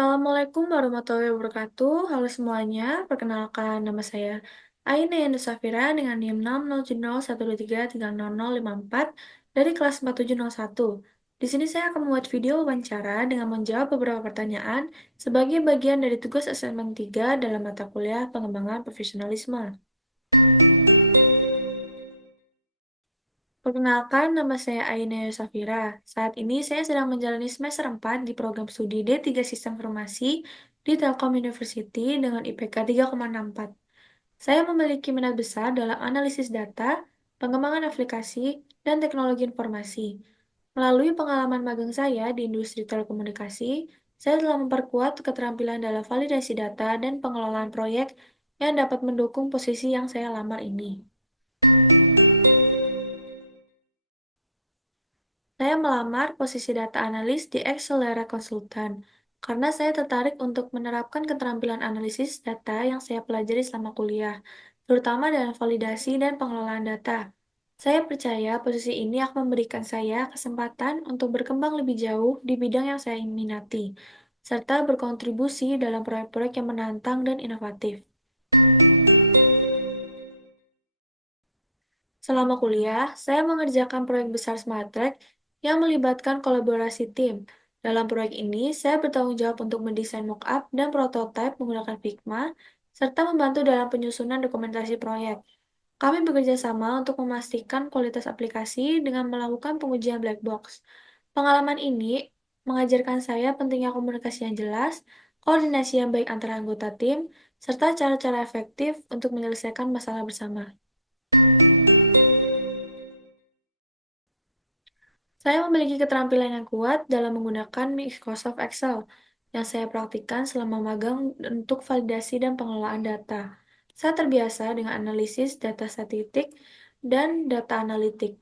Assalamualaikum warahmatullahi wabarakatuh. Halo semuanya, perkenalkan nama saya Aina Yanda Safira dengan NIM 60701233054 dari kelas 4701. Di sini saya akan membuat video wawancara dengan menjawab beberapa pertanyaan sebagai bagian dari tugas asesmen 3 dalam mata kuliah pengembangan profesionalisme. Perkenalkan, nama saya Aina Safira. Saat ini saya sedang menjalani semester 4 di program studi D3 Sistem Informasi di Telkom University dengan IPK 3,64. Saya memiliki minat besar dalam analisis data, pengembangan aplikasi, dan teknologi informasi. Melalui pengalaman magang saya di industri telekomunikasi, saya telah memperkuat keterampilan dalam validasi data dan pengelolaan proyek yang dapat mendukung posisi yang saya lamar ini. Saya melamar posisi data analis di Accelera Konsultan karena saya tertarik untuk menerapkan keterampilan analisis data yang saya pelajari selama kuliah, terutama dalam validasi dan pengelolaan data. Saya percaya posisi ini akan memberikan saya kesempatan untuk berkembang lebih jauh di bidang yang saya minati, serta berkontribusi dalam proyek-proyek yang menantang dan inovatif. Selama kuliah, saya mengerjakan proyek besar SmartTrack yang melibatkan kolaborasi tim. Dalam proyek ini, saya bertanggung jawab untuk mendesain mockup dan prototipe menggunakan Figma, serta membantu dalam penyusunan dokumentasi proyek. Kami bekerja sama untuk memastikan kualitas aplikasi dengan melakukan pengujian black box. Pengalaman ini mengajarkan saya pentingnya komunikasi yang jelas, koordinasi yang baik antara anggota tim, serta cara-cara efektif untuk menyelesaikan masalah bersama. Saya memiliki keterampilan yang kuat dalam menggunakan Microsoft Excel yang saya praktikkan selama magang untuk validasi dan pengelolaan data. Saya terbiasa dengan analisis data statistik dan data analitik,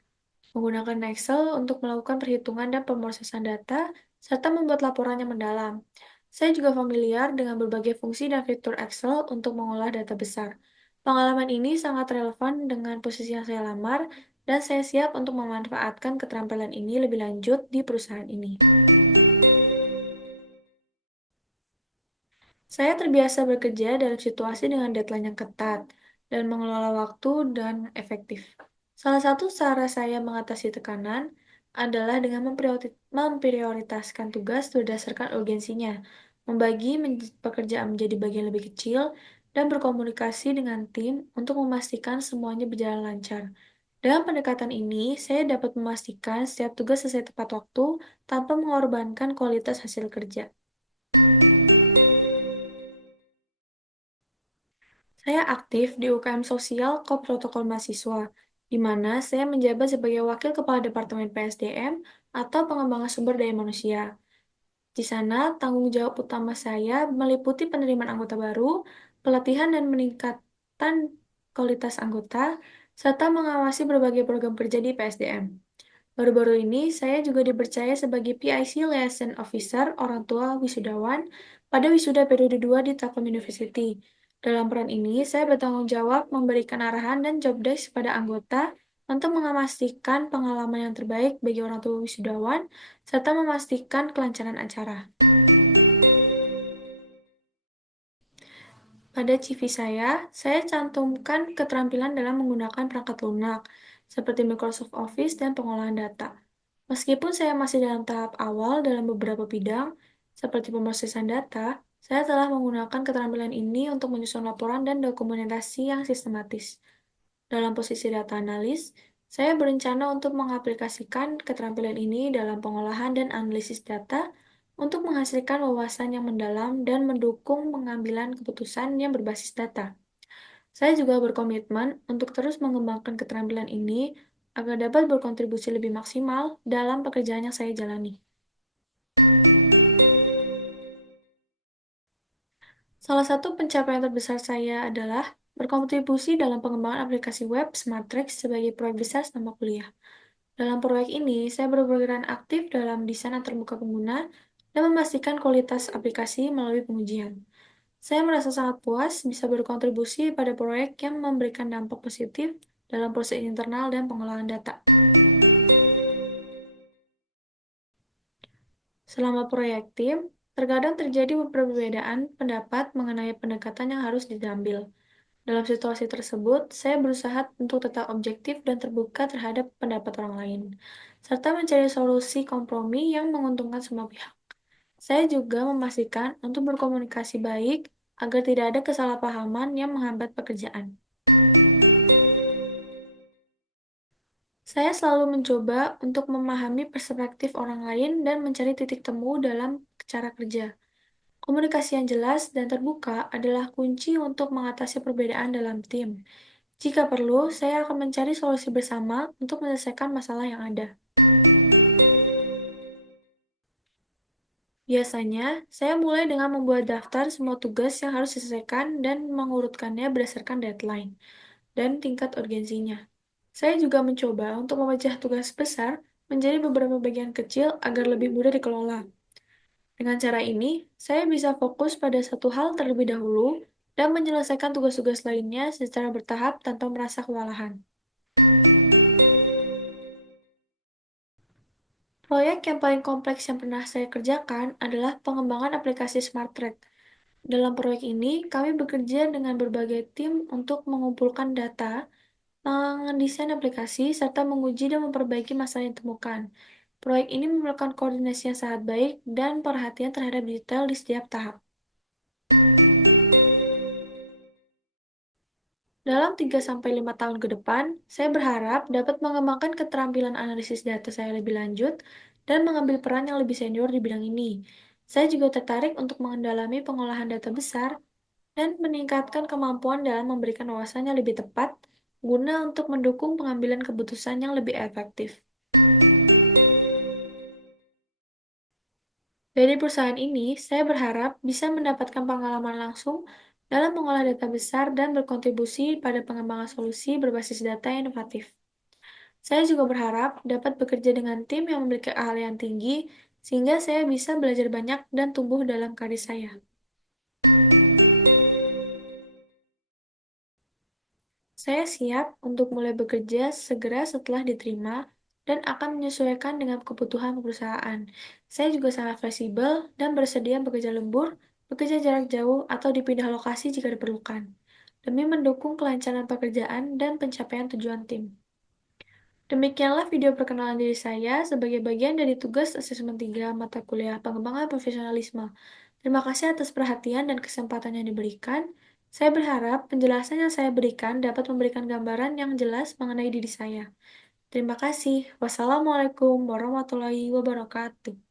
menggunakan Excel untuk melakukan perhitungan dan pemrosesan data, serta membuat laporan yang mendalam. Saya juga familiar dengan berbagai fungsi dan fitur Excel untuk mengolah data besar. Pengalaman ini sangat relevan dengan posisi yang saya lamar, dan saya siap untuk memanfaatkan keterampilan ini lebih lanjut di perusahaan ini. Saya terbiasa bekerja dalam situasi dengan deadline yang ketat dan mengelola waktu dan efektif. Salah satu cara saya mengatasi tekanan adalah dengan memprioritaskan tugas berdasarkan urgensinya, membagi pekerjaan menjadi bagian lebih kecil, dan berkomunikasi dengan tim untuk memastikan semuanya berjalan lancar. Dengan pendekatan ini, saya dapat memastikan setiap tugas selesai tepat waktu tanpa mengorbankan kualitas hasil kerja. Saya aktif di UKM Sosial Protokol Mahasiswa, di mana saya menjabat sebagai Wakil Kepala Departemen PSDM atau Pengembangan Sumber Daya Manusia. Di sana, tanggung jawab utama saya meliputi penerimaan anggota baru, pelatihan dan meningkatan kualitas anggota, serta mengawasi berbagai program kerja di PSDM. Baru-baru ini, saya juga dipercaya sebagai PIC Liaison Officer Orang Tua Wisudawan pada wisuda periode 2 di Telkom University. Dalam peran ini, saya bertanggung jawab memberikan arahan dan job desk pada anggota untuk memastikan pengalaman yang terbaik bagi orang tua wisudawan, serta memastikan kelancaran acara. Pada CV saya cantumkan keterampilan dalam menggunakan perangkat lunak, seperti Microsoft Office dan pengolahan data. Meskipun saya masih dalam tahap awal dalam beberapa bidang, seperti pemrosesan data, saya telah menggunakan keterampilan ini untuk menyusun laporan dan dokumentasi yang sistematis. Dalam posisi data analis, saya berencana untuk mengaplikasikan keterampilan ini dalam pengolahan dan analisis data untuk menghasilkan wawasan yang mendalam dan mendukung pengambilan keputusan yang berbasis data. Saya juga berkomitmen untuk terus mengembangkan keterampilan ini agar dapat berkontribusi lebih maksimal dalam pekerjaan yang saya jalani. Salah satu pencapaian terbesar saya adalah berkontribusi dalam pengembangan aplikasi web SmartTrack sebagai proyek besar selama kuliah. Dalam proyek ini, saya berperan aktif dalam desain antarmuka pengguna dan memastikan kualitas aplikasi melalui pengujian. Saya merasa sangat puas bisa berkontribusi pada proyek yang memberikan dampak positif dalam proses internal dan pengolahan data. Selama proyek tim, Terkadang terjadi perbedaan pendapat mengenai pendekatan yang harus diambil. Dalam situasi tersebut, saya berusaha untuk tetap objektif dan terbuka terhadap pendapat orang lain, serta mencari solusi kompromi yang menguntungkan semua pihak. Saya juga memastikan untuk berkomunikasi baik agar tidak ada kesalahpahaman yang menghambat pekerjaan. Saya selalu mencoba untuk memahami perspektif orang lain dan mencari titik temu dalam cara kerja. Komunikasi yang jelas dan terbuka adalah kunci untuk mengatasi perbedaan dalam tim. Jika perlu, saya akan mencari solusi bersama untuk menyelesaikan masalah yang ada. Biasanya, saya mulai dengan membuat daftar semua tugas yang harus diselesaikan dan mengurutkannya berdasarkan deadline dan tingkat urgensinya. Saya juga mencoba untuk memecah tugas besar menjadi beberapa bagian kecil agar lebih mudah dikelola. Dengan cara ini, saya bisa fokus pada satu hal terlebih dahulu dan menyelesaikan tugas-tugas lainnya secara bertahap tanpa merasa kewalahan. Proyek yang paling kompleks yang pernah saya kerjakan adalah pengembangan aplikasi Smart Track. Dalam proyek ini, kami bekerja dengan berbagai tim untuk mengumpulkan data, mendesain aplikasi, serta menguji dan memperbaiki masalah yang ditemukan. Proyek ini memerlukan koordinasi yang sangat baik dan perhatian terhadap detail di setiap tahap. Dalam 3 sampai 5 tahun ke depan, saya berharap dapat mengembangkan keterampilan analisis data saya lebih lanjut dan mengambil peran yang lebih senior di bidang ini. Saya juga tertarik untuk mengendalami pengolahan data besar dan meningkatkan kemampuan dalam memberikan wawasan yang lebih tepat guna untuk mendukung pengambilan keputusan yang lebih efektif. Dari perusahaan ini, saya berharap bisa mendapatkan pengalaman langsung dalam mengolah data besar dan berkontribusi pada pengembangan solusi berbasis data yang inovatif. Saya juga berharap dapat bekerja dengan tim yang memiliki keahlian tinggi, sehingga saya bisa belajar banyak dan tumbuh dalam karir saya. Saya siap untuk mulai bekerja segera setelah diterima dan akan menyesuaikan dengan kebutuhan perusahaan. Saya juga sangat fleksibel dan bersedia bekerja lembur, bekerja jarak jauh, atau dipindah lokasi jika diperlukan, demi mendukung kelancaran pekerjaan dan pencapaian tujuan tim. Demikianlah video perkenalan diri saya sebagai bagian dari tugas asesmen 3 mata kuliah pengembangan profesionalisme. Terima kasih atas perhatian dan kesempatan yang diberikan. Saya berharap penjelasan yang saya berikan dapat memberikan gambaran yang jelas mengenai diri saya. Terima kasih. Wassalamualaikum warahmatullahi wabarakatuh.